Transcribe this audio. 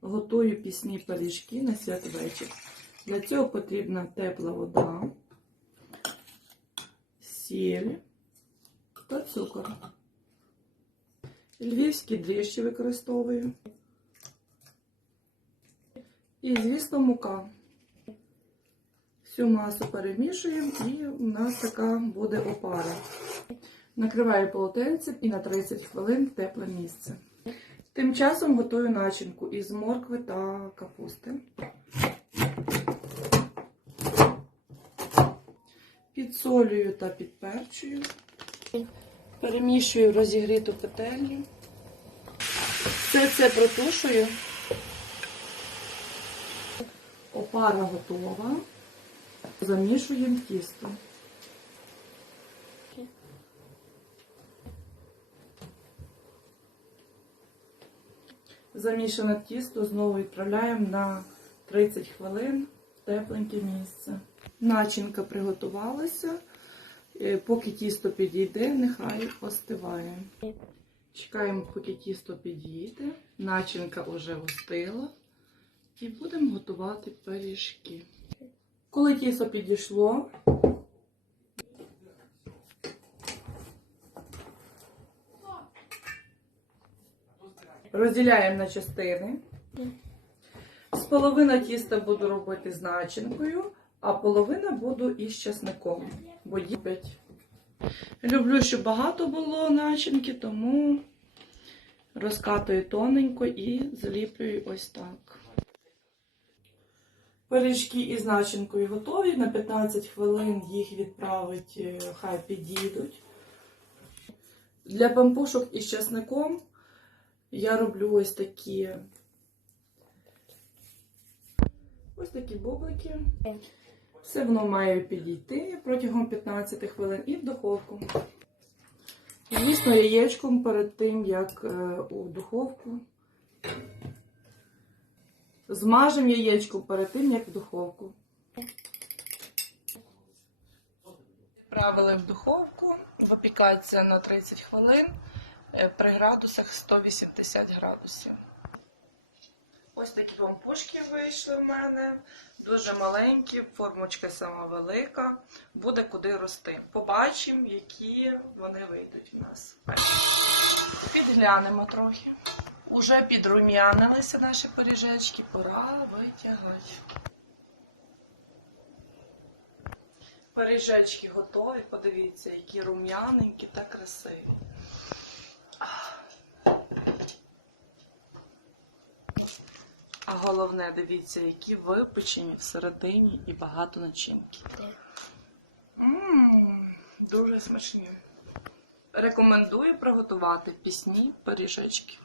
Готую пісні пиріжки на святвечір. Для цього потрібна тепла вода, сіль та цукор. Львівські дріжджі використовую. І, звісно, мука. Всю масу перемішуємо і у нас така буде опара. Накриваю полотенцем і на 30 хвилин в тепле місце. Тим часом готую начинку із моркви та капусти. Підсолюю та підперчую. Перемішую розігріту петельню. Все це протушую. Опара готова. Замішуємо тісто. Замішане тісто знову відправляємо на 30 хвилин в тепленьке місце. Начинка приготувалася. Е, Поки тісто підійде, нехай остиває. Чекаємо, поки тісто підійде. Начинка вже остила. І будемо готувати пиріжки. Коли тісто підійшло, розділяємо на частини. З половина тіста буду робити з начинкою, а половина буду із часником. Бо їдять. Люблю, щоб багато було начинки, тому розкатую тоненько і зліплюю ось так. Пиріжки із начинкою готові. На 15 хвилин їх відправить, е, хай підійдуть. Для пампушок із часником я роблю ось такі ось такі бублики. Все воно має підійти протягом 15 хвилин і в духовку. Звісно, яєчком перед тим, як е, у духовку. Змажемо яєчко перед тим, як в духовку. Відправили в духовку, випікається на 30 хвилин при градусах 180 градусів. Ось такі пампушки вийшли в мене. Дуже маленькі, формочка сама велика. Буде куди рости. Побачимо, які вони вийдуть у нас. Підглянемо трохи. Уже підрум'янилися наші пиріжечки, пора витягати. Пиріжечки готові, подивіться, які рум'яненькі та красиві. А головне, дивіться, які випечені всередині і багато начинки. Ммм, дуже смачні. Рекомендую приготувати пісні пиріжечки.